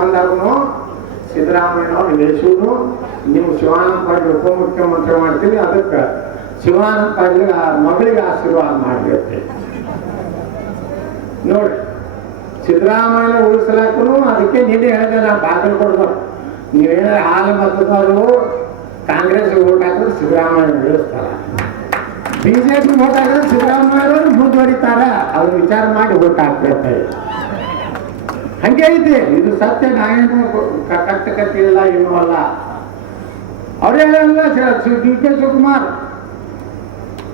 ಅಂದಾಗೂ ಸಿದ್ದರಾಮಯ್ಯನವ್ರು ಇಳಿಸುವುದು ನೀವು ಶಿವಾನಂದ ಪಾಟೀಲ್ ಉಪಮುಖ್ಯಮಂತ್ರಿ ಮಾಡ್ತೀವಿ ಅದಕ್ಕೆ ಶಿವಾನಂದ ಪಾಟೀಲ್ ಆ ಮಗಳಿಗೆ ಆಶೀರ್ವಾದ ಮಾಡಿರುತ್ತೆ ನೋಡಿ ಸಿದ್ದರಾಮಯ್ಯ ಉಳಿಸಲಾಕೂ ಅದಕ್ಕೆ ನೀನೇ ಹೇಳಿದೆ, ನಾನು ಬಾಗಿಲು ಕೊಡ್ಬಾರ್ದು ನೀವೇನಾದ್ರೆ ಹಾಲು ಮತದವರು ಕಾಂಗ್ರೆಸ್ ಓಟ್ ಹಾಕಿದ್ರೆ ಸಿದ್ದರಾಮಯ್ಯ ಉಳಿಸ್ತಾರ. ಬಿಜೆಪಿ ಓಟ್ ಹಾಕಿದ್ರೆ ಸಿದ್ದರಾಮಯ್ಯವರು ಮುಂದುವರಿತಾರ ಅದನ್ನ ವಿಚಾರ ಮಾಡಿ ಓಟ್ ಹಾಕ್ಬೇಕು. ಹಂಗೆ ಐತಿ. ಇದು ಸತ್ಯ. ಕ- ಕಟ್ಟ ಕಟ್ಟಿಲ್ಲ ಏನೂ ಅಲ್ಲ. ಅವರೇನಲ್ಲ ಡಿ ಕೆ ಶಿವಕುಮಾರ್.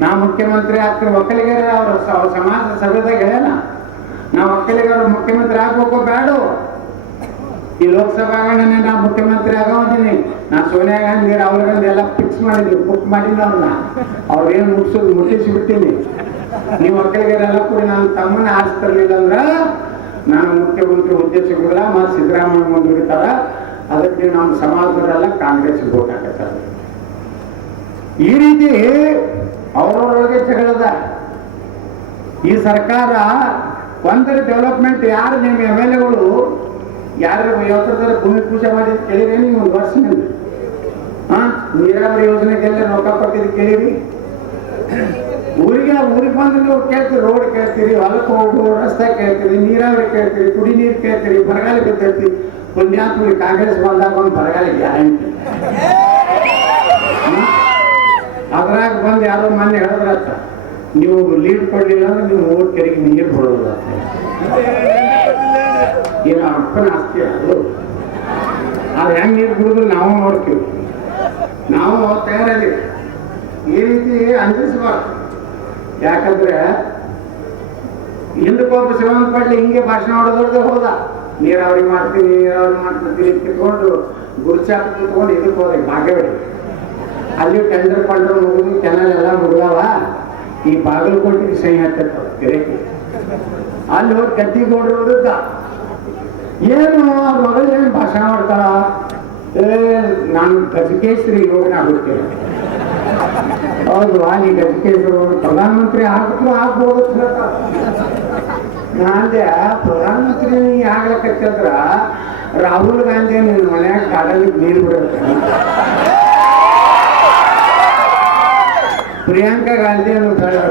ನಾ ಮುಖ್ಯಮಂತ್ರಿ ಆಗ್ತೀನಿ ಒಕ್ಕಲಿಗರ ಅವ್ರ. ಸಮಾಜ ಸಭೆದಾಗ ಹೇಳಲ್ಲ ನಾ ಒಕ್ಕಲಿಗರು ಮುಖ್ಯಮಂತ್ರಿ ಆಗ್ಬೇಕು ಬೇಡ ಈ ಲೋಕಸಭಾಗಣನೆ ನಾ ಮುಖ್ಯಮಂತ್ರಿ ಆಗೋದಿನಿ. ನಾ ಸೋನಿಯಾ ಗಾಂಧಿ ರಾಹುಲ್ ಗಾಂಧಿ ಎಲ್ಲ ಫಿಕ್ಸ್ ಮಾಡಿದ್ವಿ. ಬುಕ್ ಮಾಡಿಲ್ಲ ಅವ್ರನ್ನ. ಅವ್ರೇನು ಮುಗಿಸೋದು ಮುಟ್ಟಿಸಿ ಬಿಡ್ತೀನಿ ನೀವು ಒಕ್ಕಲಿಗರೆಲ್ಲ ಕೂಡ ನಾನು ತಮ್ಮನ್ನ ಆರಿಸ್ತಿರ್ಲಿಲ್ಲ ಅಂದ್ರ ನಾನು ಮುಖ್ಯಮಂತ್ರಿ ಹುದ್ದೆ ಸಿಗುದಿಲ್ಲ ಮತ್ತು ಸಿದ್ದರಾಮಯ್ಯ ಮುಂದುವರಿತಾರ ಅದಕ್ಕೆ ನಮ್ಮ ಸಮಾಜದವರೆಲ್ಲ ಕಾಂಗ್ರೆಸ್ ಓಟ್ ಹಾಕತ್ತಾರೆ. ಈ ರೀತಿ ಅವರವರೊಳಗೆ ಜಗಳದ ಈ ಸರ್ಕಾರ ಒಂದರ ಡೆವಲಪ್ಮೆಂಟ್ ಯಾರು ನಿಮ್ಮ ಎಂ ಎಲ್ ಎಗಳು? ಯಾರು ಯಾವತ್ತರ ಭೂಮಿ ಪೂಜೆ ಮಾಡಿದ್ ಕೇಳಿರಿ ನೀವು ಒಂದು ವರ್ಷ ನೀರಾವರಿ ಯೋಜನೆಗೆಲ್ಲ ರೊಕ್ಕ ಕೊಟ್ಟಿದ್ದು ಕೇಳಿರಿ. ಊರಿಗೆ ಊರಿಗೆ ಬಂದ್ರೆ ನೀವು ಕೇಳ್ತೀರಿ, ರೋಡ್ ಕೇಳ್ತೀರಿ, ಹೊಲಕ್ಕೆ ಹೋಗು ರಸ್ತೆ ಕೇಳ್ತೀರಿ, ನೀರಾವರಿ ಕೇಳ್ತೀರಿ, ಕುಡಿ ನೀರು ಕೇಳ್ತೀರಿ, ಬರಗಾಲ ಬಿದ್ದೈತಿ. ಪುಣ್ಯಾತ್ಮಿ ಕಾಂಗ್ರೆಸ್ ಬಂದಾಗ ಒಂದು ಬರಗಾಲ ಗ್ಯಾರಂಟಿ. ಅದ್ರಾಗ ಬಂದು ಯಾರೋ ಮೊನ್ನೆ ಹೇಳಿದ್ರತ್ತ ನೀವು ಲೀಡ್ ಕೊಡ್ಲಿಲ್ಲ ಅಂದ್ರೆ ನೀವು ಊರ್ ಕೆರೆಗೆ ನೀರು ಬಿಡೋದಿಲ್ಲ ಏನು ಅಪ್ಪನ ಆಸ್ತಿ ಅದು? ಅದು ಹೆಂಗ್ ನೀರು ಬಿಡುದ್ರು ನಾವು ನೋಡ್ತೀವಿ. ನಾವು ತಯಾರಿದ್ದೀವಿ ಈ ರೀತಿ ಅಂಜಿಸಬಾರ್ದು ಯಾಕಂದ್ರೆ ಹಿಂದಕ್ಕೊಬ್ಬ ಶಿವಾನಂದ ಪಡ್ಲಿ ಹಿಂಗೆ ಭಾಷಣ ಮಾಡೋದ್ರದ್ದು ಹೋದ. ನೀರಾವರಿ ಮಾಡ್ತೀನಿ ನೀರಾವರಿ ಮಾಡ್ತೀನಿ ತಿಳ್ಕೊಂಡು ಗುರುಚಾಪ ತಗೊಂಡು ಇದಕ್ಕೆ ಹೋದ, ಬಾಗೇವಾಡಿ. ಅಲ್ಲಿ ಟೆಂಡರ್ ಪಂಡರ್ ಮುಗಿದು ಕೆನಲ್ ಎಲ್ಲ ಮುಗಿದಾವ ಈ ಬಾಗಲಕೋಟೆಗೆ ಸಹಿ ಹಾಕಿರ್ತಾವ ಕೆರೆಗೆ ಅಲ್ಲಿ ಹೋಗಿ ಕತ್ತಿ ವಿರುದ್ಧ ಏನು ಮಗಳು ಏನು ಭಾಷಣ ಮಾಡ್ತಾಳ? ನಾನು ಗಜಕೇಶ್ವರಿ ಯೋಗನ ಆಗ್ಬಿಡ್ತೇನೆ. ಹೌದು ಅಲ್ಲಿ ಗಜಕೇಶ್ವರಿ ಪ್ರಧಾನಮಂತ್ರಿ ಆಗ್ಬಿಟ್ರು ಆಗ್ಬೋದು. ನಾಂದೆ ಪ್ರಧಾನಮಂತ್ರಿ ಆಗ್ಲಕ್ಕಂದ್ರ ರಾಹುಲ್ ಗಾಂಧಿ ನಿನ್ನ ಮನ್ಯಾಗ ನೀರು ಬಿಡುತ್ತೆ. ಪ್ರಿಯಾಂಕಾ ಗಾಂಧಿ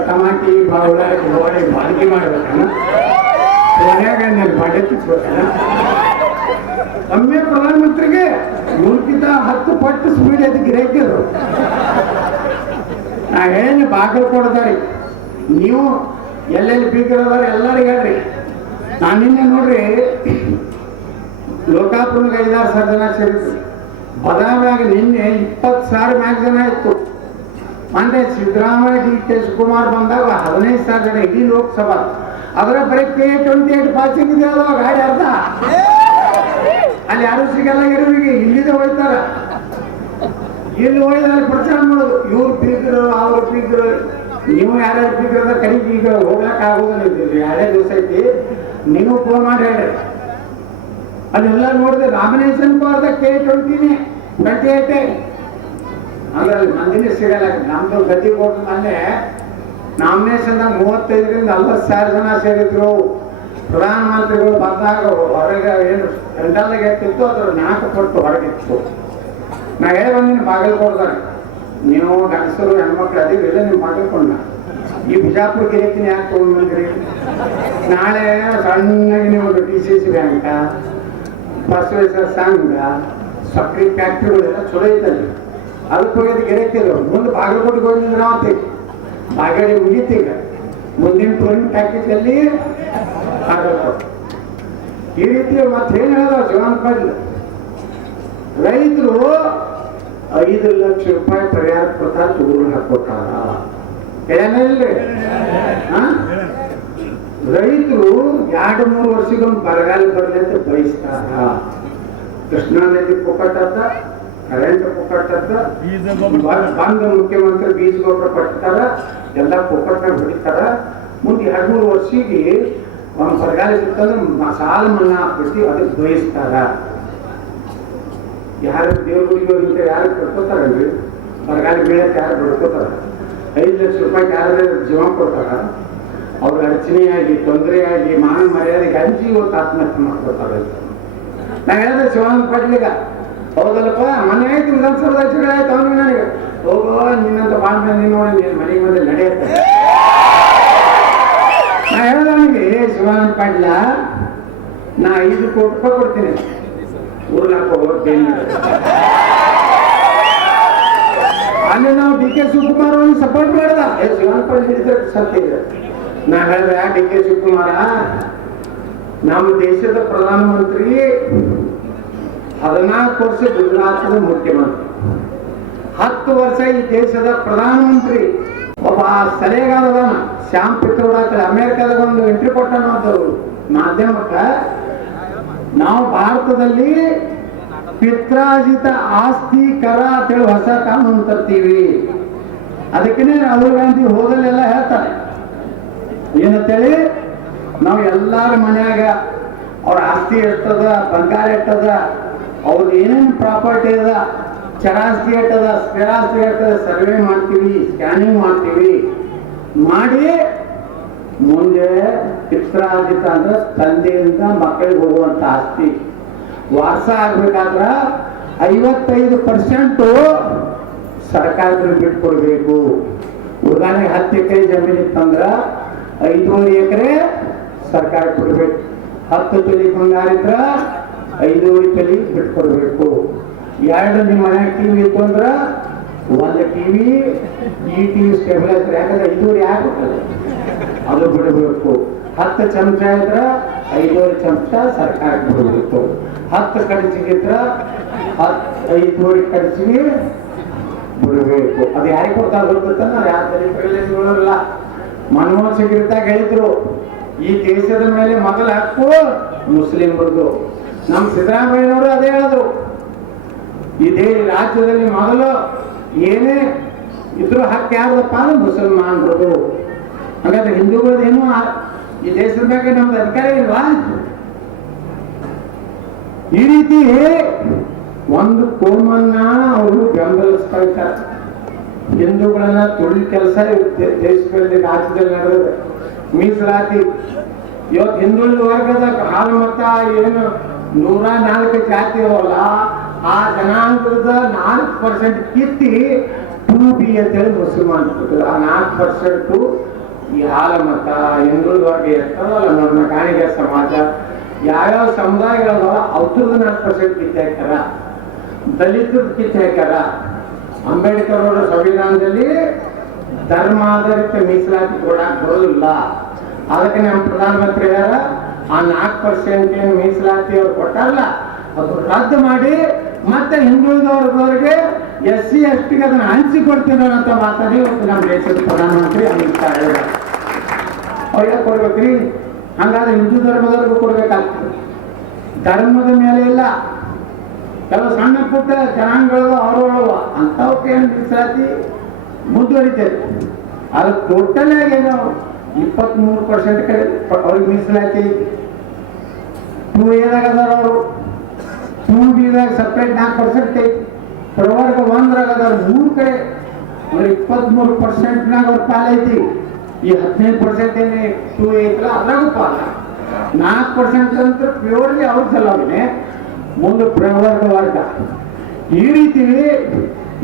ಟಮಾಟಿ ಬಾವುಳ ಗೋಡೆ ಬಾಲ್ಕಿ ಮಾಡ್ಬೇಕನ್ನ ಸೋನಿಯಾ ಗಾಂಧಿ ಬಾಡೆ ಅಮ್ಮೆ ಒಮ್ಮೆ ಪ್ರಧಾನಮಂತ್ರಿಗೆ ಮುಂಚಿತ ಹತ್ತು ಪಟ್ಟು ಸ್ಪೀಡ್ ಅದಕ್ಕೆ ಗಿರಾಕಿದ್ರು ನಾ ಹೇಳಿ ಬಾಗಿಲು ಕೊಡ್ತಾರೆ ನೀವು ಎಲ್ಲೆಲ್ಲಿ ಬೀಗಿರೋದಾರ ಎಲ್ಲರಿಗೂ ಹೇಳ್ರಿ. ನಾನು ನಿನ್ನೆ ನೋಡ್ರಿ ಲೋಕಾಪುರಕ್ಕೆ ಐದಾರು ಸಾವಿರ ಜನ ಸೇರಿದ್ರು. ಬದಾಮಿಯಾಗ ನಿನ್ನೆ ಇಪ್ಪತ್ತು ಸಾವಿರ ಮ್ಯಾಗ ಜನ ಇತ್ತು. ಮೊನ್ನೆ ಸಿದ್ದರಾಮಯ್ಯ, ಡಿ ಕೆ ಶಿವಕುಮಾರ್ ಬಂದಾಗ ಹದಿನೈದು ಸಾವಿರ ಜನ ಇಡೀ ಲೋಕಸಭಾ. ಅದರ ಬರೀ ಟ್ವೆಂಟಿ ಏಟ್ ಪಾಸಿಂಗ್ ಇದೆ ಅಲ್ವಾ ಗಾಡಿ ಅರ್ಧ? ಅಲ್ಲಿ ಯಾರು ಸಿಗಲ್ಲ ಇರೋರಿಗೆ ಇಲ್ಲಿದೆ ಹೋಯ್ತಾರ ಇಲ್ಲಿ ಹೋಗಿದ್ರೆ ಪ್ರಚಾರ ಮಾಡೋದು? ಇವ್ರು ಬೀಗರು ಅವ್ರು ಬೀಗರು ನೀವು ಯಾರ್ಯಾರು ಬೀಗ್ರದ ಕೈ ಬೀಗ ಹೋಗ್ಲಕ್ಕೆ ಆಗೋದಿಲ್ಲ ಯಾರೇ ದಿವಸ ಐತಿ. ನೀವು ಫೋನ್ ಮಾಡಿ ಹೇಳಿ. ಅಲ್ಲೆಲ್ಲ ನೋಡಿದ್ರೆ ನಾಮಿನೇಷನ್ ಬಾರ್ದ ಕೆ ಟ್ವೆಂಟಿನೇ ಟ್ವೆಂಟಿ ಏಟೇ ಅಂದ್ರೆ ಅಲ್ಲಿ ಸಿಗಲ್ಲ ನಮ್ದು ಗತಿ ಕೊಟ್ಟು ಮೊನ್ನೆ ನಾಮಿನೇಷನ್ ಮೂವತ್ತೈದರಿಂದ ನಲ್ವತ್ತು ಸಾವಿರ ಜನ ಸೇರಿದ್ರು. ಪ್ರಧಾನಮಂತ್ರಿಗಳು ಬಂದಾಗ ಹೊರಗೆ ಏನು ಸೆಂಟ್ರಲ್ದಾಗ ಎತ್ತಿತ್ತು, ಅದ್ರ ನಾಲ್ಕು ಪಟ್ಟು ಹೊರಗಿತ್ತು ನಾ ಹೇಳಿ ಬಂದಿನಿ ಬಾಗಿಲು ಕೊಡ್ತಾರೆ ನೀವು ಗಂಡಸರು, ಹೆಣ್ಮಕ್ಳು ಅದೀವಿ ಎಲ್ಲ ನೀವು ಮಾಡಿಕೊಂಡ ಈ ಬಿಜಾಪುರ ಗಿರಿತಿನ ಯಾಕೆ ತಗೊಂಡ್ ಬಂದ್ರಿ? ನಾಳೆ ಸಣ್ಣಗೆ ನೀವು T C C bank Basaveshwara ಸಂಘ ಸಕ್ರಿ ಫ್ಯಾಕ್ಟ್ರಿಗಳೆಲ್ಲ ಚಲೋ ಐತಲ್ಲಿ ಅದಕ್ಕೆ ಹೋಗಿದ್ದು ಗಿರಕಿದ್ರು ಮುಂದೆ ಬಾಗಲಕೋಟೆಗೆ ಹೋಗಿದ್ರೆ ನಾವು ಅಂತೀವಿ. ಬಾಗಡಿ ಮುಗೀತೀಗ ಮುಂದಿನ ಟೂರಿನ ಪ್ಯಾಕೇಜಲ್ಲಿ ಈ ರೀತಿ ಮತ್ತೆ ಏನು ಹೇಳೋದು? ಜೀವನ ಪಾಟೀಲ್ ರೈತರು ಐದು ಲಕ್ಷ ರೂಪಾಯಿ ಪರಿಹಾರ ಕೊಡ್ತಾರ ತುಗುರು ಹಾಕೋತಾರ ರೈತರು ಎರಡು ಮೂರು ವರ್ಷಕ್ಕೊಂದು ಬರಗಾಲ ಬರಲಿ ಅಂತ ಬಯಸ್ತಾರ ಕೃಷ್ಣಾ ನದಿ ಪುಕ್ಕಟ್ಟದ್ದ ಕರೆಂಟ್ ಪುಕ್ಕಟ್ಟದ್ದ ಬ- ಬಂದ ಮುಖ್ಯಮಂತ್ರಿ ಬೀಜ ಗೊಬ್ಬರ ಕೊಡ್ತಾರ ಎಲ್ಲ ಪುಕ್ಕಟ್ನಾಗ ಹೊಡಿತಾರ. ಮುಂದೆ ಎರಡು ಮೂರು ವರ್ಷಿಗೆ ಒಂದು ಬರಗಾಲ ಸಿಗ್ತಂದ್ರೆ ಸಾಲ ಮನ್ನಾ ಹಾಕ್ಬಿಟ್ಟು ಅದಕ್ಕೆ ಬಯಸ್ತಾರ. ಯಾರು ದೇವ್ರಿಗೆ ಅಂತ ಯಾರು ಕಟ್ಕೋತಾರಲ್ರಿ ಬರಗಾಲ ಬೀಳಕ್ಕೆ ಯಾರು ಬಡ್ಕೋತಾರ? ಐದು ಲಕ್ಷ ರೂಪಾಯಿ ಯಾರು ಜೀವ ಕೊಡ್ತಾರ? ಅವ್ರ ಅಡಚಣೆಯಾಗಿ, ತೊಂದರೆಯಾಗಿ, ಮಾನ ಮರ್ಯಾದೆಗೆ ಹಂಚಿ ಇವತ್ತು ಆತ್ಮಹತ್ಯೆ ಮಾಡ್ಕೊತಾರೆ ನಾ ಹೇಳಿದೆ ಶಿವಾನಂದ ಪಾಟೀಲಿಗ ಹೌದಲ್ಲಪ್ಪ ಮನೆ ಆಯ್ತು, ವಿಧಾನಸಭಾ ಆಯ್ತು, ಅವನಿಗೆ ನನಗೆ. ಹೋಗೋ, ನಿನ್ನಂತ ಭಾಳ ಮಂದಿ ನೋಡಿ, ನೀನು ಮನೆ ಮುಂದೆ ನಡೆಯುತ್ತೆ. ನಾ ಹೇಳ್ದ ಅವನಿಗೆ ಶಿವನ ಶಿವಾನಂದ ಪಾಟೀಲ, ನಾ ಐದು ಕೋಟಿ ರೂಪಾಯಿ ಕೊಡ್ತೀನಿ. ಅಲ್ಲಿ ನಾವು ಡಿ ಕೆ ಶಿವಕುಮಾರ್ ಅವ್ರಿಗೆ ಸಪೋರ್ಟ್ ಮಾಡ್ದ. ಏ ಶಿವಾನಂದ ಪಾಟೀಲ್ ಇದ್ರೆ ಸತ್ತಿದೆ ನಾ ಹೇಳ್ದೆ ಡಿ ಕೆ ಶಿವಕುಮಾರ, ನಮ್ಮ ದೇಶದ ಪ್ರಧಾನಮಂತ್ರಿ ಹದಿನಾಲ್ಕು ವರ್ಷ ಗುಜರಾತದ ಮುಖ್ಯಮಂತ್ರಿ. ಹತ್ತು ವರ್ಷ ಈ ದೇಶದ ಪ್ರಧಾನಮಂತ್ರಿ. ಒಬ್ಬ ಸಲಹೆಗಾರದಾನ ಶ್ಯಾಮ್ ಪಿತ್ರೋಡ ಅಮೆರಿಕದಾಗ ಒಂದು ಎಂಟ್ರಿ ಕೊಟ್ಟಾನ ಅಂತ ಮಾಧ್ಯಮಕ್ಕ ನಾವು ಭಾರತದಲ್ಲಿ ಪಿತ್ರಾಜಿತ ಆಸ್ತಿ, ಕರ ಅಂತೇಳಿ ಹೊಸ ಕಾನೂನು ತರ್ತೀವಿ ಅದಕ್ಕೆ ರಾಹುಲ್ ಗಾಂಧಿ ಹೋದಲ್ಲೆಲ್ಲ ಹೇಳ್ತಾರೆ. ಏನಂತೇಳಿ ನಾವು ಎಲ್ಲಾರ ಮನ್ಯಾಗ ಅವ್ರ ಆಸ್ತಿ ಇರ್ತದ ಬಂಗಾರ ಎಷ್ಟದ ಅವ್ರದ್ದು ಏನೇನು ಪ್ರಾಪರ್ಟಿ ಅದ, ಚರಾಸ್ತಿ ಎಷ್ಟದ ಸ್ಥಿರಾಸ್ತಿ ಎಷ್ಟದ ಸರ್ವೆ ಮಾಡ್ತೀವಿ, ಸ್ಕ್ಯಾನಿಂಗ್ ಮಾಡ್ತೀವಿ. ಮಾಡಿ ಮುಂದೆ ಪಿತ್ರಾರ್ಜಿತ ಅಂದ್ರೆ ತಂದೆಯಿಂದ ಮಕ್ಕಳಿಗೆ ಹೋಗುವಂತ ಆಸ್ತಿ. ವಾರ್ಸ ಆಗ್ಬೇಕಾದ್ರ ಐವತ್ತೈದು ಪರ್ಸೆಂಟು ಸರ್ಕಾರದಲ್ಲಿ ಬಿಟ್ಕೊಡ್ಬೇಕು. ಉದಾಹರಣೆಗೆ ಹತ್ತು ಎಕರೆ ಜಮೀನು ಇತ್ತಂದ್ರ ಐದೂವರೆ ಎಕರೆ ಸರ್ಕಾರ ಕೊಡ್ಬೇಕು. ಹತ್ತು ತೊಲಿ ಬಂಗಾರ ಇದ್ರ ಐದೂವರೆ ತೊಲಿ ಬಿಟ್ಕೊಡ್ಬೇಕು. ಎರಡು ನಿಮ್ಮ ಮನ್ಯಾಗ ಟಿವಿ ಇತ್ತು ಅಂದ್ರ ಒಂದು ಟಿವಿ ಈ ಟಿವಿ ಸ್ಟೆಬಿಲೈಸರ್ ಯಾಕಂದ್ರೆ ಐದೂವರೆ ಯಾಕೆ ಅದು ಬಿಡಬೇಕು. ಹತ್ತು ಚಮಚ ಇದ್ರ ಐದೂವರೆ ಚಮಚ ಸರ್ಕಾರಕ್ಕೆ ಹತ್ತು ಕಡಿಸಿಗಿದ್ರ ಹತ್ತು ಐದೂವರೆ ಕಡಚಿಗೆ ಬಿಡಬೇಕು. ಅದು ಯಾರಿಗೆ ಕೊಡ್ತಾ ಗೊತ್ತ ಯಾರ ತಲೆಗಳಿಲ್ಲ ಮನಮೋಹನ್ ಸಿಂಗ್ ಇದ್ದಾಗ ಹೇಳಿದ್ರು, ಈ ದೇಶದ ಮೇಲೆ ಮೊದಲ ಹಕ್ಕು ಮುಸ್ಲಿಮರದು ನಮ್ಮ ಸಿದ್ದರಾಮಯ್ಯನವರು ಅದೇ ಹೇಳಿದ್ರು. ಇದೇ ರಾಜ್ಯದಲ್ಲಿ ಮೊದಲು ಏನೇ ಇದ್ರು ಹಕ್ಕು ಯಾರ್ದಪ್ಪ ಅಂದ್ರೆ ಮುಸಲ್ಮಾನರದು ಹಾಗಾದ್ರೆ ಹಿಂದೂಗಳದೇನು ಆ- ಈ ದೇಶದ ಬಗ್ಗೆ ನಮ್ದು ಅಧಿಕಾರ ಇಲ್ವಾ? ಈ ರೀತಿ ಒಂದು ಕೋಮನ್ನ ಅವರು ಬೆಂಬಲಿಸ್ತಾ ಇದ್ದಾರೆ ಹಿಂದೂಗಳನ್ನ ತುಳಿ ಕೆಲಸ ದೇಶದಲ್ಲಿ ರಾಜ್ಯದಲ್ಲಿ ನಡೆದಿದೆ. ಮೀಸಲಾತಿ. ಇವತ್ತು ಹಿಂದುಳಿದ ವರ್ಗದ ಹಾಲು ಮತ ಏನು? ನೂರ ನಾಲ್ಕು ಜಾತಿ ಅವಲ್ಲ. ಆ ಜನಾಂಗದ ನಾಲ್ಕು ಪರ್ಸೆಂಟ್ ಕಿತ್ತಿ ಟೂ ಬಿ ಅಂತೇಳಿ ಮುಸಲ್ಮಾನ್. ಆ ನಾಲ್ಕು ಪರ್ಸೆಂಟು ಈ ಮತ್ತ ಹಿಂದುಳಿದ ವರ್ಗ ಇರ್ತಾವಲ್ಲ ನಮ್ಮ ಕಾಣಿಗೆ ಸಮಾಜ. ಯಾವ್ಯಾವ ಸಮುದಾಯಗಳಲ್ಲ ಅವ್ರದ್ದು ನಾಲ್ಕು ಪರ್ಸೆಂಟ್ ದಲಿತರ ಕಿತ್ತಿ ಹಾಕ್ಯಾರ ಅಂಬೇಡ್ಕರ್ ಅವರ ಸಂವಿಧಾನದಲ್ಲಿ ಧರ್ಮ ಆಧಾರಿತ ಮೀಸಲಾತಿ ಕೂಡ ಬರೋದಿಲ್ಲ. ಅದಕ್ಕೆ ನಮ್ಮ ಪ್ರಧಾನಮಂತ್ರಿ ಯಾರ ಆ ನಾಲ್ಕು ಪರ್ಸೆಂಟ್ ಏನು ಮೀಸಲಾತಿ ಅವ್ರು ಕೊಟ್ಟಾರಲ್ಲ ಅದು ರದ್ದು ಮಾಡಿ ಮತ್ತೆ ಹಿಂದುಳಿದವರಿಗೆ ಎಸ್ ಸಿ ಎಸ್ ಟಿಗೆ ಅದನ್ನು ಹಂಚಿಕೊಡ್ತೀನಿ ಅಂತ ಮಾತಾಡಿ ಇವತ್ತು ನಮ್ಮ ದೇಶದ ಪ್ರಧಾನಮಂತ್ರಿ ಅಮಿತ್ ಶಾ ಅವ್ರಿಗೆ ಕೊಡ್ಬೇಕ್ರಿ? ಹಂಗಾದ್ರೆ ಹಿಂದೂ ಧರ್ಮದವ್ರಿಗೂ ಕೊಡ್ಬೇಕಾಗ್ತದೆ. ಧರ್ಮದ ಮೇಲೆ ಇಲ್ಲ. ಕೆಲವು ಸಣ್ಣ ಪುಟ್ಟ ಜನಾಂಗಗಳು ಅವರೊಳವ ಅಂಥವಕ್ಕೇನು ಮೀಸಲಾತಿ ಮುಂದುವರಿತೈತೆ ಅದು ಟೋಟಲ್ ಆಗಿ ಏನೋ ಇಪ್ಪತ್ತ್ಮೂರು ಪರ್ಸೆಂಟ್ ಕಡೆ ಅವ್ರಿಗೆ ಮೀಸಲಾತಿ. ಟೂ ಎದಾಗ ಅವರು. ಟೂ ಬಿದಾಗ ಸಪ್ರೇಟ್ ನಾಲ್ಕು ಪರ್ಸೆಂಟ್ ಐತಿ. ಪ್ರವರ್ಗ ಒಂದ್ರಾಗ ಮೂರು ಕಡೆ ಅಂದ್ರೆ ಇಪ್ಪತ್ಮೂರು ಪರ್ಸೆಂಟ್ನಾಗ ಅವ್ರ ಪಾಲೈತಿ ಈ ಹದಿನೈದು ಪರ್ಸೆಂಟ್ ಏನೇ ಟೂ ಐತಲ್ಲ, ಅದ್ರಾಗೂ ಪಾಲ. ನಾಲ್ಕು ಪರ್ಸೆಂಟ್ ಅಂತ ಪ್ಯೂರ್ಲಿ ಅವ್ರ ಸಲುವಾಗನೆ ಮುಂದೆ ಪ್ರವರ್ಗ ವರ್ಗ. ಈ ರೀತಿ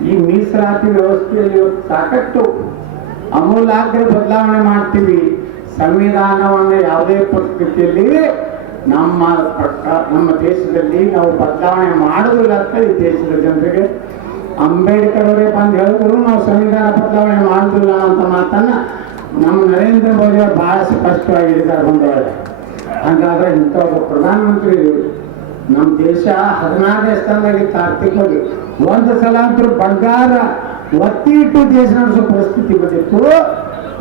ಈ ಮೀಸಲಾತಿ ವ್ಯವಸ್ಥೆಯಲ್ಲಿ ಸಾಕಷ್ಟು ಅಮೂಲಾಗ್ರ ಬದಲಾವಣೆ ಮಾಡ್ತೀವಿ. ಸಂವಿಧಾನವನ್ನು ಯಾವುದೇ ಪರಿಸ್ಥಿತಿಯಲ್ಲಿ ನಮ್ಮ ನಮ್ಮ ದೇಶದಲ್ಲಿ ನಾವು ಬದಲಾವಣೆ ಮಾಡುವುದಿಲ್ಲ ಅಂತ ಈ ದೇಶದ ಜನರಿಗೆ. ಅಂಬೇಡ್ಕರ್ ಅವರೇ ಬಂದು ಹೇಳಿದ್ರು, ನಾವು ಸಂವಿಧಾನ ಬದಲಾವಣೆ ಮಾಡುದಿಲ್ಲ ಅಂತ ಮಾತನ್ನ ನಮ್ಮ ನರೇಂದ್ರ ಮೋದಿ ಅವರು ಬಹಳ ಸ್ಪಷ್ಟವಾಗಿ ಹೇಳಿದ್ದಾರೆ ಬಂದವರು. ಹಂಗಾದ್ರೆ ಇಂಥ ಒಬ್ಬ ಪ್ರಧಾನಮಂತ್ರಿ ನಮ್ಮ ದೇಶ ಹದಿನಾರನೇ ಸ್ಥಾನದಾಗಿತ್ತು ಆರ್ಥಿಕವಾಗಿ ಒಂದು ಸಲ ಅಂತೂ ಬಂಗಾರ ಒತ್ತಿ ಇಟ್ಟು ದೇಶ ನಡೆಸೋ ಪರಿಸ್ಥಿತಿ ಬಂದಿತ್ತು.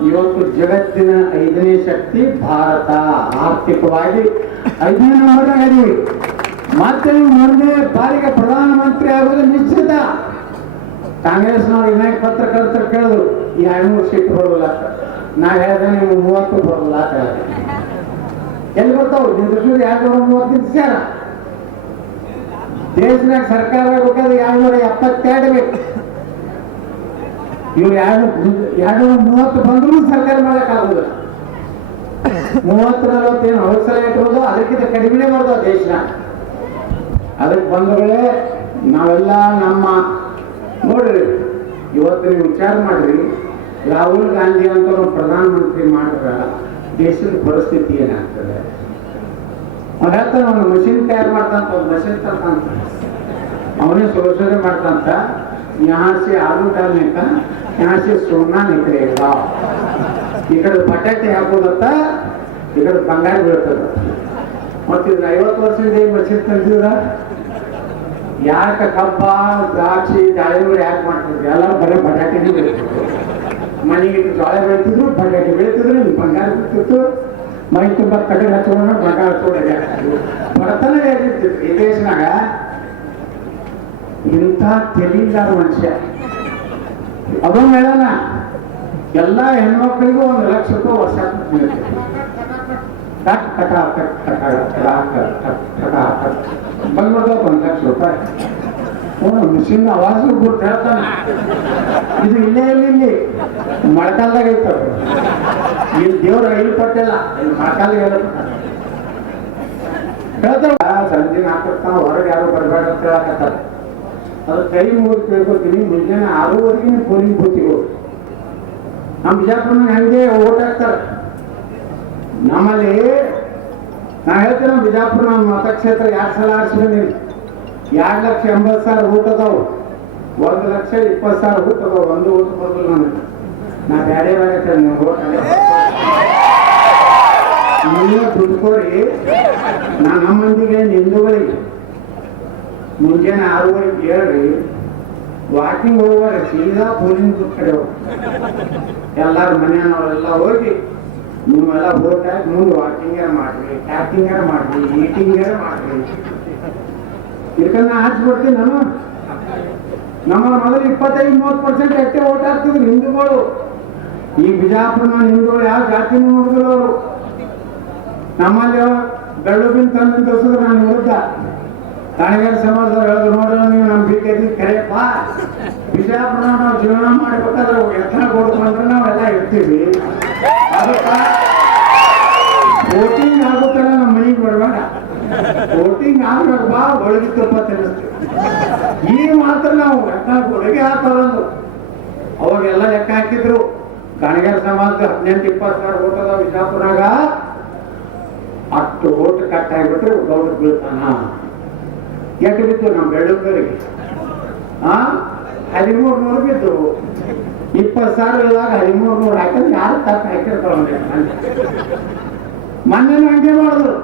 ಇವತ್ತು ಜಗತ್ತಿನ ಐದನೇ ಶಕ್ತಿ ಭಾರತ. ಆರ್ಥಿಕವಾಗಿ ಐದನೇ ನಂಬರ್ ಆಗಿದ್ವಿ ಮತ್ತೆ ಮೂರನೇ ಬಾರಿಗೆ ಪ್ರಧಾನಮಂತ್ರಿ ಆಗೋದು ನಿಶ್ಚಿತ. ಕಾಂಗ್ರೆಸ್ನವ್ರು ವಿನಾಯಕ್ ಪತ್ರಕರ್ತರು ಕೇಳಿದ್ರು, ಈ ಐನೂರು ಸೀಟ್ ಬರೋಲ್ಲ ನಾ ಹೇಳ್ದೆ, ನೀವು ಮೂವತ್ತು ಬರೋಲ್ಲ ಅಂತ ಹೇಳಿದೆ. ಎಲ್ಲಿ ಬರ್ತಾವು ನಿಂದ್ರಿಸಿದ್ರೆ ಎರಡು ನೂರ ಮೂವತ್ತು ಸೇರ ದೇಶದಾಗ ಸರ್ಕಾರ ಬೇಕಾದ್ರೆ ಎರಡ್ನೂರ ಎಪ್ಪತ್ತೆರಡು ಬೇಕು ಇವ್ರು ಎರಡು ಎರಡು ನೂರ ಮೂವತ್ತು ಬಂದರೂ ಸರ್ಕಾರ ಮಾಡೋಕ್ಕಾಗೋದಿಲ್ಲ ಮೂವತ್ತು ನಲವತ್ತೇನು ಔಷಧ ಇಟ್ಬೋದು ಅದಕ್ಕಿಂತ ಕಡಿಮೆನೇ ಬರ್ತಾವ ದೇಶನ ಅದಕ್ಕೆ ಬಂದಗಳೇ ನಾವೆಲ್ಲ ನಮ್ಮ ನೋಡ್ರಿ ಇವತ್ತು ನೀವು ವಿಚಾರ ಮಾಡ್ರಿ ರಾಹುಲ್ ಗಾಂಧಿ ಅಂತ ಪ್ರಧಾನಮಂತ್ರಿ ಮಾಡಿದ್ರ ದೇಶದ ಪರಿಸ್ಥಿತಿ ಏನಾಗ್ತದೆ ಅವ್ನು ಹೇಳ್ತಾನೆ ಒಂದು ಮಷಿನ್ ತಯಾರು ಮಾಡ್ತಾನಂತ ಒಂದು ಮಷಿನ್ ತರ್ತಾನಂತ ಅವನೇ ಸಂಶೋಧನೆ ಮಾಡ್ತಾನಂತ यहाँ से आलू डालने का ಕ್ಯಾಶಿ ಸೋನಾ ನಿಂತ್ರೇಗ ಈ ಕಡೆ ಬಟಾಟೆ ಹಾಕೋದತ್ತ, ಈ ಕಡೆ ಬಂಗಾರ ಬೀಳ್ತದ. ಮತ್ತೆ ಇದನ್ನ ಐವತ್ತು ವರ್ಷದ ಏನು ಮಸೀದ್ ತಂದಿದ್ರ ಯಾಕೆ ಕಬ್ಬ, ದ್ರಾಕ್ಷಿ ದಾಳಿಂಬೆ ಯಾಕೆ ಮಾಡ್ತಿದ್ರು? ಎಲ್ಲ ಬರೀ ಬಟಾಟೆನೇ ಬೆಳೀತಿದ್ರು ಮನೆಗೆ ಜೋಳ ಬೆಳೀತಿದ್ರು ಬಟಾಟೆ ಬೆಳೀತಿದ್ರು ಬಂಗಾರ ಬಿಡ್ತಿತ್ತು. ಮೈ ತುಂಬ ಕಡೆ ಹಚ್ಕೊಂಡು ಬಂಗಾರ ಹಚ್ಕೊಂಡು ಬಡತನ ಹೇಗಿರ್ತಿತ್ತು ಈ ದೇಶನಾಗ ಇಂಥ ತೆಲಿಲಾರ ಮನುಷ್ಯ. ಅದೊಂದು ಹೇಳೋಣ ಎಲ್ಲ ಹೆಣ್ಮಕ್ಳಿಗೂ ಒಂದು ಲಕ್ಷ ರೂಪಾಯಿ ವರ್ಷ. ಟಕ್ ಕಟ ಟಕ ಟಕ್. ಬಂದ್ಬಿಡ್ತಾವ ಒಂದು ಲಕ್ಷ ರೂಪಾಯಿ. ಮಿಷಿನ್ ಅವಾಜು ಗುರ್ತು ಹೇಳ್ತಾನೆ. ಇದು ಇಲ್ಲೇ ಇಲ್ಲಿ ಇಲ್ಲಿ. ಮಳೆಗಾಲದಾಗ ಇರ್ತದೆ ಇಲ್ಲಿ ದೇವ್ರ ಇಲ್ಲಿ. ಪಟ್ಟಿಲ್ಲ ಇಲ್ಲಿ. ಮಳೆಗಾಲ ಹೇಳ್ತಾರೆ ಸಂಜೆ ನಾಲ್ಕು ಹೊರಗೆ ಯಾರು ಬರಬೇಡ ಅಂತ ಹೇಳಕತ್ತಾರೆ ಅದು ಕೈ ಮುಗಿದು ಕೇಳ್ಕೊತೀನಿ ಮುಂಜಾನೆ ಆರೂವರೆಗೆ ಫೋನಿಗೆ ಕೂತಿಗಳು ನಮ್ಮ ಬಿಜಾಪುರ ಹಂಗೆ ಓಟ್ ಹಾಕ್ತಾರೆ. ನಮ್ಮಲ್ಲಿ ನಾ ಹೇಳ್ತೀನಿ, ನಮ್ಮ ಬಿಜಾಪುರ ನಮ್ಮ ಮತಕ್ಷೇತ್ರ ಎರಡು ಸಲ ಆರಿಸ್ಕೊಂಡೀನಿ ಎರಡು ಲಕ್ಷ ಎಂಬತ್ತು ಸಾವಿರ ಊಟ ಅದಾವು? ಒಂದು ಲಕ್ಷ ಇಪ್ಪತ್ತು ಸಾವಿರ ಊಟ ಅದಾವು. ಒಂದು ಊಟ ಬರೋದಿಲ್ಲ ನನಗೆ ನಾ ಬೇರೆ ಬೇರೆ ನೀವು ದುಡ್ಡು ಕೊಡಿ. ನಾ ನಮ್ಮ ಮಂದಿಗೆ ಹಿಂದೂಗಳಿಗೆ ಮುಂಜಾನೆ ಆರೂವರೆಗೆ ಹೇಳ್ರಿ ವಾಕಿಂಗ್ ಹೋಗುವಾಗ ಸೀದಾ ಪೂಜಿನ ಕಡೆ ಎಲ್ಲಾರು ಮನೆಯವರೆಲ್ಲ ಹೋಗಿ, ನೀವೆಲ್ಲ ಹಾಕಿ ಮುಂದೆ ವಾಕಿಂಗ್ ಮಾಡ್ರಿ ಟ್ಯಾಕಿಂಗ್ ಮಾಡ್ರಿ ಈಟಿಂಗ್ ಮಾಡ್ರಿ. ಇದನ್ನ ಹಾಕ್ಬಿಡ್ತೀನಿ ನಾನು. ನಮ್ಮ ಮೊದಲು ಇಪ್ಪತ್ತೈದು, ಮೂವತ್ತು ಪರ್ಸೆಂಟ್ ಅಷ್ಟೇ ಓಟ್ ಹಾಕ್ತಿದ್ರು ಹಿಂದೂಗಳು. ಈ ಬಿಜಾಪುರ ಹಿಂದೂಗಳು ಯಾವ ಜಾತಿ ನೋಡಿದ್ರು ಅವರು. ನಮ್ಮಲ್ಲಿ ಬೆಳ್ಳು ಬಿನ್ ತಂದು ತೋರಿಸಿದ್ರು ನಾನು ವಿರುದ್ಧ. ಕಾಣಿಗಾರ ಸಮಾಜದವ್ರು ಹೇಳಿದ್ರು ನೋಡ್ರಿ, ನೀವು ನಮ್ಮ ಬೇಕಾಗಿ ಕರೆಯಪ್ಪ ಬಿಜಾಪುರ ನಾವು ಜೀವನ ಮಾಡ್ಬೇಕಾದ್ರೆ ಬೋರ್ಡ್ ಕೊಡ್ಕೊಂಡ್ರೆ ನಾವೆಲ್ಲ ಇರ್ತೀವಿ. ವೋಟಿಂಗ್ ಆಗುತ್ತಲ್ಲ ನಮ್ಮ ಮನೆಗೆ ಬರಬೇಡ ವೋಟಿಂಗ್ ಆಗ್ಬೇಕು ಬಾ, ಒಳಗೆ ತುಪ್ಪ ತಿನ್ನಿಸ್ತೀವಿ. ಈಗ ಮಾತ್ರ ನಾವು ಎತ್ತನ ಒಳಗೆ ಹಾಕೋದು ಅವಾಗೆಲ್ಲ ಲೆಕ್ಕ ಹಾಕಿದ್ರು. ಕಾಣಿಗಾರ ಸಮಾಜದ ಹದಿನೆಂಟು, ಇಪ್ಪತ್ತು ಸಾವಿರ ಓಟ್ ಅದಾವ ಬಿಜಾಪುರಾಗ ಅಷ್ಟು ಓಟ್ ಕಟ್ ಆಗಿಬಿಟ್ರೆ ಗೌಡ ಬೀಳ್ತಾನ. ಎಷ್ಟು ಬಿತ್ತು ನಮ್ಮ ಬೆಳ್ಳೂರಿಗೆ ಆ? ಹದಿಮೂರು ನೂರು ಬಿದ್ದು. ಇಪ್ಪತ್ತು ಸಾವಿರ ಇದ್ದಾಗ ಹದಿಮೂರು ನೂರು ಹಾಕಿದ್ರೆ ಯಾರು ತಪ್ಪು ಹಾಕಿರ್ತಾವೆ ಮೊನ್ನೆ ಹಂಗೆ ಮಾಡಿದ್ರು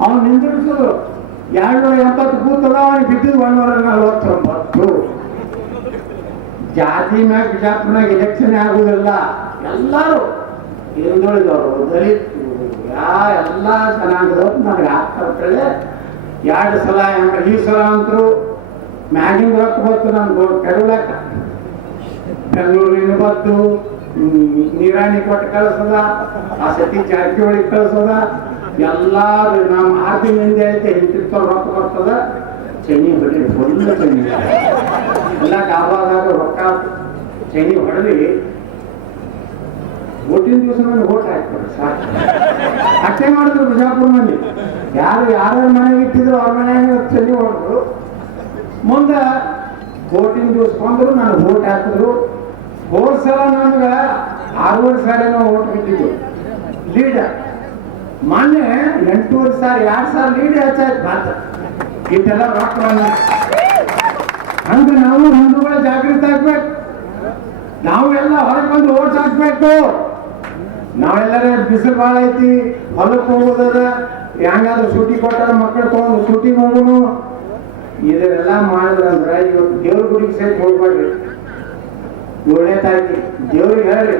ಅವ್ನು ನಿಂದಿರಿಸಿದ್ರು ಎರಡು ನೂರ ಎಂಬತ್ತು ಕೂತಲ್ಲ ಅವನಿಗೆ ಬಿದ್ದಿದ್ದು ಒಂದೂರ ನಲವತ್ತೊಂಬತ್ತು. ಜಾತಿ ಮ್ಯಾಗ ಬಿಜಾಪುರನಾಗ ಎಲೆಕ್ಷನ್ ಆಗುದಿಲ್ಲ. ಎಲ್ಲರೂ ಹಿಂದುಳಿದವರು, ದಲಿತರು, ಯಾ ಎಲ್ಲ ಜನಾಂಗದವ್ರು ನನಗೆ ಆಗ್ತಾರೆ ಎರಡು ಸಲ ಹೆಂಗ ಈ ಸಲ ಅಂತರೂ ಮ್ಯಾಗಿನ ರೊಕ್ಕ ಬಂತು ನನ್ಗೆ ಕೆಡಲಕ್ಕ ಬೆಂಗಳೂರಿನ ಬತ್ತು ನೀರಾಣಿ ಕೊಟ್ಟು ಕಳಿಸದ ಆ ಸತಿ ಜಾರಕಿಹೊಳಿ ಕಳಿಸದ ಎಲ್ಲಾರು ನಮ್ಮ ಆರು ತಿಂಗಳಿಂದ ಐತೆ ಹಿಂತಿರ್ತಾವ ರೊಕ್ಕ ಬರ್ತದ ಚನಿ ಹೊಡಿ ಫುಲ್ ಚನಿ ಎಲ್ಲ ಡಾಬಾದಾಗ ರೊಕ್ಕ ಚನಿ ಹೊಡೆದಿ ಓಟಿನ ದಿವಸ ನಾನು ಓಟ್ ಹಾಕ್ತಾರೆ ಸಾಕು ಅಷ್ಟೇ ಮಾಡಿದ್ರು ಬಿಜಾಪುರ ಮಂದಿ ಯಾರು ಯಾರ ಮನೆಗೆ ಇಟ್ಟಿದ್ರು ಅವ್ರ ಮನೆಯಾಗ ಚಳಿ ಹೊಡೆದ್ರು. ಮುಂದೆ ಓಟಿನ ದಿವಸ ಬಂದ್ರು, ನಾನು ಓಟ್ ಹಾಕಿದ್ರು. ಹೋದ ಸಲ ನಮ್ಗೆ ಆರೂವರೆ ಸಾರಿ ನಾವು ಓಟ್ ಬಿಟ್ಟಿದ್ದು ಲೀಡರ್ ಮೊನ್ನೆ ಎಂಟೂವರೆ ಸಾವಿರ, ಎರಡು ಸಾವಿರ ಲೀಡ್ ಹೆಚ್ಚಾಯ್ತು ಭಾರತ. ಇಷ್ಟೆಲ್ಲ ರೊಕ್ಕ ಅಂದ್ರೆ ನಾವು ಹಿಂದೂಗಳ ಜಾಗೃತಿ ಆಗ್ಬೇಕು. ನಾವೆಲ್ಲ ಹೊರಗೆ ಬಂದು ಓಟ್ ಹಾಕ್ಬೇಕು. ನಾವೆಲ್ಲರೇ ಬಿಸಿಲು ಭಾಳ ಐತಿ, ಹೊಲಕ್ಕೆ ಹೋಗೋದದ. ಹೆಂಗಾದ್ರೂ ಸೂಟಿ ಕೊಟ್ಟಾರ ಮಕ್ಕಳು ತಗೊಂಡು ಸುಟ್ಟಿ ಹೋಗುನು? ಇದನ್ನೆಲ್ಲ ಮಾಡಿದ್ರಂದ್ರ ಇವತ್ತು ದೇವ್ರ ಗುಡಿಗೆ ಸೇರಿ ಹೋಗ್ಬೇಡ್ರಿ. ಏಳನೇ ತಾರೀಕು ದೇವ್ರಿಗೆ ಹೇಳ್ರಿ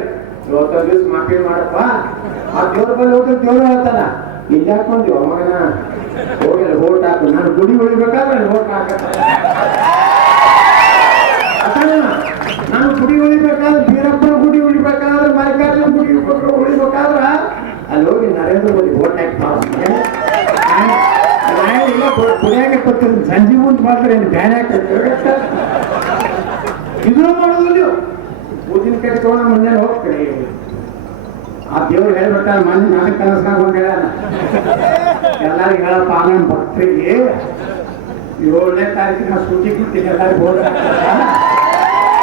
ಇವತ್ತೊಂದು ದಿವಸ ಮಾಫಿ ಮಾಡಪ್ಪ? ಆ ದೇವ್ರ ಬಲ್ಲಿ ಹೋದ್ರೆ ದೇವ್ರು ಹೇಳ್ತಾನ, ಇಲ್ಲಿ ಹಾಕೊಂಡ್ವಿ ಮಗನ? ಹೋಗಿಲ್ಲ ಓಟ್ ಹಾಕು. ನಾನು ಗುಡಿ ಉಳಿಬೇಕಾದ್ರೆ ಓಟ್ ಹಾಕ ನಾನು ಗುಡಿ ಉಳಿಬೇಕಾದ್ರೆ ಬೀರಪ್ಪನ ಗುಡಿ ಉಳಿಬೇಕಾದ್ರೆ ಮಲ್ಲಿಕಾರ್ಜುನ ಗುಡಿ ಉಳಿಬೇಕಾದ್ರೆ ಅಲ್ಲಿ ಹೋಗಿ ನರೇಂದ್ರ ಮೋದಿ ಓಟ್ ಹಾಕಿ ಮುಂದೆ ಮಾಡ್ತಾರೆ ಏನು ಬ್ಯಾನ್ ಇದು ಮಾಡೋದಿಲ್ಲ. ಊದಿನ ಕೈ ತಗೊಂಡು ಮುಂಜಾನೆ ಹೋಗ್ತೀರಿ ಆ ದೇವ್ರು ಹೇಳ್ಬಿಟ್ಟ ಮನೆ ನನಗೆ ಕನಸಾಗ ಒಂದು ಹೇಳ ಎಲ್ಲರಿಗೂ ಹೇಳಪ್ಪ ಆಮೇಲೆ ಭಕ್ತರಿಗೆ ಏಳನೇ ತಾರೀಕಿನ ಸೂಚಿ ಕೊಡ್ತೀನಿ ಹಾಕ್ತೀರಾ?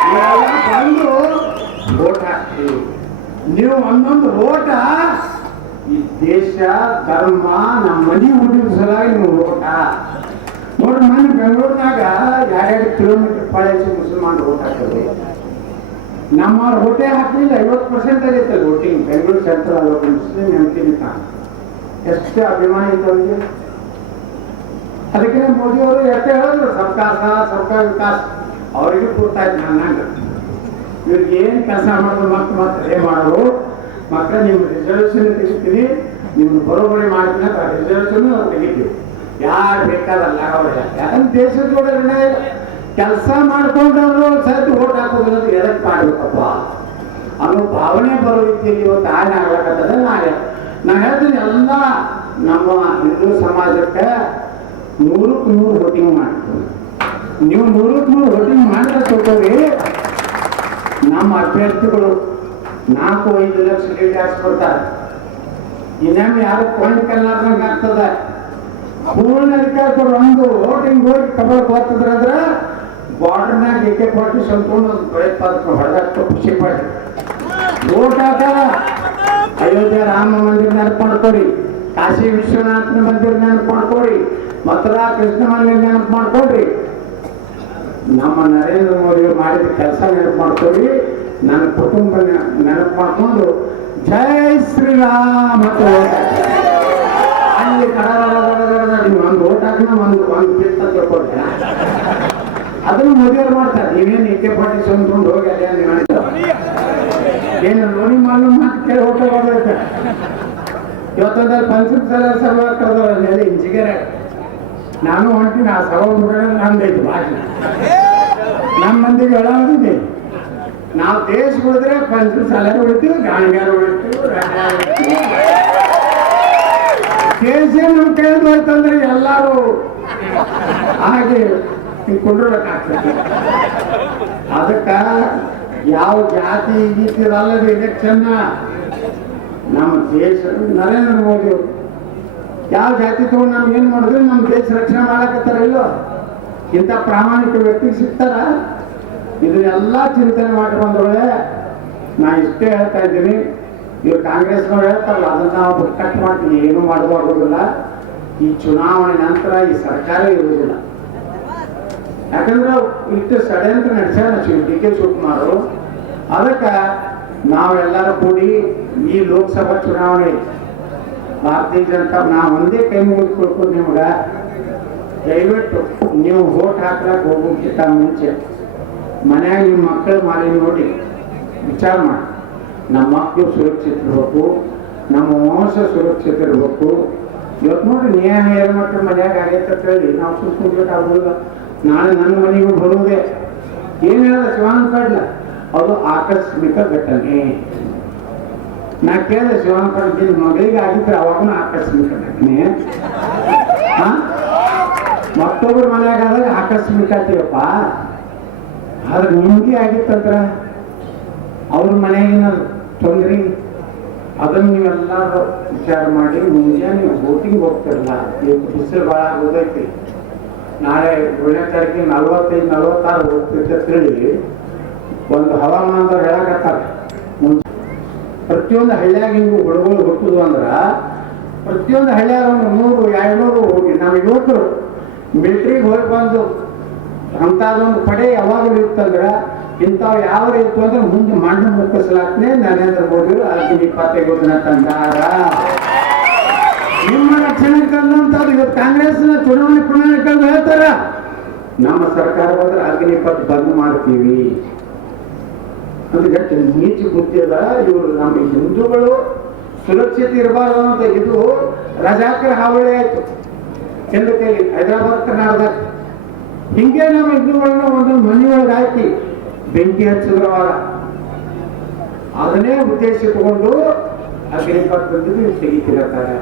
ಇವೆಲ್ಲ ಬಂದು ಓಟ್ ಹಾಕ್ತೀವಿ ನೀವು ಒಂದೊಂದು ಓಟ ಈ ದೇಶ, ಧರ್ಮ, ನಮ್ಮ ಮನೆ ಹುಡುಗ ಸಲ ನೀವು ಓಟ ನೋಡ್ರಿ, ಮೊನ್ನೆ ಬೆಂಗಳೂರಿನಾಗ ಎರಡೆರಡು ಕಿಲೋಮೀಟರ್ ಪಾಳೇಜ್ ಮುಸಲ್ಮಾನ್ ಓಟ್ ಹಾಕೋದು ನಮ್ಮ ಓಟೇ ಹಾಕಲಿಲ್ಲ, ಐವತ್ತು ಪರ್ಸೆಂಟ್ ಆಗೈತೆ voting Bengaluru central Muslim M ತಾನು ಎಷ್ಟು ಅಭಿಮಾನಿ ಇತ್ತು ಅವ್ರಿಗೆ ಅದಕ್ಕೆ ಮೋದಿಯವರು ಎಷ್ಟೇ ಹೇಳಿದ್ರು ಸರ್ಕಾರ ಸರ್ಕಾರ ವಿಕಾಸ್. ಅವರಿಗೆ ಗೊತ್ತಾಯ್ತು ನನ್ನಂಗ ಇವ್ರಿಗೆ ಏನು ಕೆಲಸ ಮಾಡೋದು ಮತ್ತೆ ಮತ್ತೆ ಅದೇ ಮಾಡೋದು. ಮಕ್ಕಳ ನಿಮ್ಮ ರಿಸರ್ವೇಷನ್ ತೆಗಿತೀನಿ ನಿಮ್ಗೆ ಬರೋಬರಿ ಮಾಡ್ತೀನಿ ಅಂತ ರಿಸರ್ವೇಷನ್ ತೆಗಿತೀವಿ. ಯಾರು ಬೇಕಾದಲ್ಲ ಯಾಕಂದ್ರೆ ದೇಶದ ಇಲ್ಲ. ಕೆಲಸ ಮಾಡ್ಕೊಂಡ್ರು ಸತ್ತು ಓಟ್ ಹಾಕೋದು ಎದಕ್ಕೆ ಮಾಡ್ಬೇಕಪ್ಪ? ಅನ್ನೋ ಭಾವನೆ ಬರೋ ರೀತಿಯಲ್ಲಿ ಇವತ್ತು ಆಯ್ನೆ ಆಗ್ಬೇಕಂತಂದ್ರೆ ನಾಳೆ ನಾ ಹೇಳ್ತೀನಿ ಎಲ್ಲ ನಮ್ಮ ಹಿಂದೂ ಸಮಾಜಕ್ಕೆ ನೂರಕ್ಕೆ ನೂರು ವೋಟಿಂಗ್ ಮಾಡ್ತೀವಿ. ನೀವು ನೂರಕ್ಕೆ ನೂರು ವೋಟಿಂಗ್ ಮಾಡಿದ್ರೆ ತಗೋರಿ. ನಮ್ಮ ಅಭ್ಯರ್ಥಿಗಳು ನಾಲ್ಕು, ಐದು ಲಕ್ಷ ಲೀಡ್ ಹಾಕ್ಸ್ಕೊಡ್ತಾರೆ. ಇನ್ನೊಮ್ಮೆ ಯಾರು ಪಾಯಿಂಟ್ ಕಲ್ಲಾರ್ದಂಗೆ ಆಗ್ತದೆ? ಪೂರ್ಣ ಅಧಿಕಾರದವ್ರು ಒಂದು ವೋಟಿಂಗ್ ಹೋಗಿ ಕಬರ್ ಅದ್ರ ಬಾರ್ಡರ್ನಾಗ ಎ ಕೆ ಫಾರ್ಟಿ ಸಂಪೂರ್ಣ ಭಯೋತ್ಪಾದಕ ಹೊಡೆದಾಕ್ತು ಖುಷಿ ಪಡಿ ಓಟ್ ಹಾಕ. ಅಯೋಧ್ಯೆ ರಾಮ ಮಂದಿರ ನೆನಪು ಕಾಶಿ ವಿಶ್ವನಾಥನ ಮಂದಿರ ನೆನಪು ಮಾಡ್ಕೊಡಿ ಮಥುರಾ ಕೃಷ್ಣ ಮಂದಿರ ನೆನಪು ಮಾಡ್ಕೊಡ್ರಿ ನಮ್ಮ ನರೇಂದ್ರ ಮೋದಿ ಮಾಡಿದ ಕೆಲಸ ನೆನಪು ಮಾಡ್ಕೊಳ್ಳಿ ನನ್ನ ಕುಟುಂಬ ನೆನಪು ಮಾಡ್ಕೊಂಡು ಜೈ ಶ್ರೀರಾಮ್ ಅಂತ vote ಹಾಕಿ. ಅಲ್ಲಿ ಕಡ ನೀವು ಒಂದು ಓಟ್ ಹಾಕಿನ ಒಂದು ಒಂದು ಬಿತ್ತ ತಿಳ್ಕೊಳ್ತೀರ ಅದನ್ನು ಮೋದಿ ಅವ್ರು ಮಾಡ್ತಾರೆ ನೀವೇನು ಎ ಕೆ ಸಂದ್ಕೊಂಡು ಹೋಗಿ ಅಲ್ಲಿ ಅಲ್ಲಿ ಏನು ಲೋನಿ ಮಾಲು ಮಾತು ಕೇಳಿ ಹೋಗ್ಬೇಕು ಇವತ್ತೊಂದಲ್ಲಿ ಪಂಚಮ ಸಲ ಸಭಾ ಕರೆದವ್ರಲ್ಲಿ ಅಲ್ಲಿ ಇಂಜಿಗೇರ ನಾನು ಹೊಂಟಿನ ಆ ಸಭಾ ಮುಗಿದ್ರೆ ನಂದೈತು ಭಾಷಣ ನಮ್ಮ ಮಂದಿಗೆ ಹೇಳೋದಿದೆ ನಾವು ದೇಶ ಉಳಿದ್ರೆ ಪಂಚಮ ಸಲ ಉಳಿತೀವಿ ಗಾಣಿಗಾರ ಉಳಿತೀವಿ. ದೇಶ ನಮ್ಮ ಕೈಯಲ್ಲಿ ಬರ್ತಂದ್ರೆ ಎಲ್ಲರೂ ಹಾಗೆ ಕುಂಡ್ರಬೇಕಾಗ್ತದೆ ಅದಕ್ಕ ಯಾವ ಜಾತಿ ಗೀತಿರಲ್ಲದ ಎಲೆಕ್ಷನ್ ನಮ್ಮ ದೇಶ, ನರೇಂದ್ರ ಮೋದಿ ಅವರು. ಯಾವ ಜಾತಿ ತಗೊಂಡು ನಾವು ಏನು ಮಾಡಿದ್ರು ನಮ್ಮ ದೇಶ ರಕ್ಷಣೆ ಮಾಡಕತ್ತಾರ ಇಲ್ಲೋ? ಇಂಥ ಪ್ರಾಮಾಣಿಕ ವ್ಯಕ್ತಿ ಸಿಗ್ತಾರ? ಇದನ್ನೆಲ್ಲ ಚಿಂತನೆ ಮಾಡಿ ನಾ ಇಷ್ಟೇ ಹೇಳ್ತಾ ಇದ್ದೀನಿ. ಇವ್ರು ಕಾಂಗ್ರೆಸ್ನವ್ರು ಹೇಳ್ತಾರಲ್ಲ, ಅದನ್ನ ನಾವು ಕಟ್ ಮಾಡ್ತೀವಿ, ಏನು ಮಾಡುವಾಗೋದಿಲ್ಲ ಈ ಚುನಾವಣೆ ನಂತರ ಈ ಸರ್ಕಾರ ಇರುವುದಿಲ್ಲ. ಯಾಕಂದ್ರೆ ಇಷ್ಟು ಷಡ್ಯಂತ್ರ ಶಿವ ಡಿ ಕೆ ಶಿವಕುಮಾರ್ ಅದಕ್ಕೆ ನಾವೆಲ್ಲರೂ ಕೂಡಿ ಈ ಲೋಕಸಭಾ ಚುನಾವಣೆ, ಭಾರತೀಯ ಜನತಾ ನಾವು ಒಂದೇ ಕೈ ಮುಗಿದ್ಕೊಳ್ಕೊಂಡು ನಿಮ್ಗೆ. ದಯವಿಟ್ಟು ನೀವು ವೋಟ್ ಹಾಕ್ಲಕ್ಕೆ ಹೋಗೋಕ್ಕಿಂತ ಮುಂಚೆ. ಮನ್ಯಾಗ ನಿಮ್ಮ ಮಕ್ಕಳ ಮಾಲಿ ನೋಡಿ ವಿಚಾರ ಮಾಡಿ. ನಮ್ಮ ಮಕ್ಕಳು ಸುರಕ್ಷಿತ ಇರಬೇಕು, ನಮ್ಮ ವಂಶ ಸುರಕ್ಷಿತ ಇರಬೇಕು. ಇವತ್ತು ನೋಡಿ ನ್ಯಾಯ ಏನು ಮಕ್ಕಳು ಮನ್ಯಾಗ ಆಗೈತೆ ಅಂತ ಹೇಳಿ, ನಾವು ಸುಮ್ಮನೆ ನಾಳೆ ನನ್ನ ಮನೆಗೂ ಬರುವುದೇ. ಏನು ಹೇಳಿದ ಶಿವಾನಂದ ಪಾಟ್ಲ ಅದು ಆಕಸ್ಮಿಕ ಘಟನೆ. ನಾ ಕೇಳಿದೆ ಶಿವಾನಂದ ಪಾಟೀಲ್ ಮಗಳಿಗೆ ಆಗಿದ್ರೆ ಅವಾಗೂ ಆಕಸ್ಮಿಕ ಘಟನೆ. ಮತ್ತೊಬ್ಬರ ಮನ್ಯಾಗ ಆಕಸ್ಮಿಕ ಆತೀವಪ್ಪ ಆದ್ರೆ ನಿಮ್ಗೆ ಆಗಿತ್ತಂದ್ರ ಅವ್ರ ಮನೆಯಾಗಿನ ತೊಂದ್ರಿ. ಅದನ್ನ ನೀವೆಲ್ಲರೂ ವಿಚಾರ ಮಾಡಿ ಮುಂಜಾನೆ ಬೋಟಿಂಗ್ ಹೋಗ್ತಿರಲ್ಲ. ಬಿಸಿಲು ಭಾಳ ಆಗೋದೈತಿ ನಾಳೆ ಏಳನೇ ತಾರೀಕಿಗೆ ನಲ್ವತ್ತೈದು, ನಲ್ವತ್ತಾರು ತಿಳಿ ಒಂದು ಹವಾಮಾನದವ್ರು ಹೇಳಕತ್ತಾರೆ. ಮುಂಚೆ ಪ್ರತಿಯೊಂದು ಹಳ್ಳಿಯಾಗ ಹಿಂಗೆ ಹುಡುಗರು ಹುಟ್ಟುದು ಅಂದ್ರ ಪ್ರತಿಯೊಂದು ಹಳ್ಳಿಯಾಗ ಒಂದು ನೂರು, ಎರಡ್ನೂರು ಹೋಗಿ ನಮ್ಮ ಯುವಕರು ಮಿಲ್ಟ್ರಿಗೆ ಹೋಗಿ ಬಂದು ಅಂಥದ್ದೊಂದು ಪಡೆ ಯಾವಾಗಲೂ ಇತ್ತಂದ್ರ ಇಂಥವು ಯಾವ ರೀತಿ ಅಂದ್ರೆ ಮುಂದೆ ಮಣ್ಣು ಮುಕ್ಕಿಸ್ಲಾಕ್ನೆ ನರೇಂದ್ರ ಮೋದಿ ಅಗ್ನಿ ಇಪ್ಪತ್ತೈದು ಯೋಜನೆ ತಂದಾರ ನಿಮ್ಮ ರಕ್ಷಣೆ ಕಲ್ಲಂತದ್ದು ಇವತ್ತು ಕಾಂಗ್ರೆಸ್ನ ಚುನಾವಣೆ ಪ್ರಣಾಳಿಕೆಗಳು ಹೇಳ್ತಾರ. ನಮ್ಮ ಸರ್ಕಾರ ಬಂದ್ರೆ ಅಗ್ನಿಪಥ್ ಬಂದ್ ಮಾಡ್ತೀವಿ. ಅದಕ್ಕೆ ನೀಚ ಅದ. ಇವರು ನಮ್ಮ ಹಿಂದೂಗಳು ಸುರಕ್ಷಿತ ಇರಬಾರ್ದು ಅಂತ ಇದು ರಜಾಕರ ಹಾವಳಿ ಆಯ್ತು. ಹಿಂದಕ್ಕೆ ಹೈದರಾಬಾದ್ ಕರ್ನಾಟಕ ಹಿಂಗೆ ನಮ್ಮ ಹಿಂದೂಗಳನ್ನ ಒಂದೊಂದು ಮನೆಯೊಳಗೆ ಹಾಕಿ ಬೆಂಕಿ ಹಚ್ಚಿದ್ರವಾಗ ಅದನ್ನೇ ಉದ್ದೇಶ ತಗೊಂಡು ಅಗ್ನಿಪಥ್ ಬಂದಿದ್ದು ತೆಗಿತಿರ್ತಾರೆ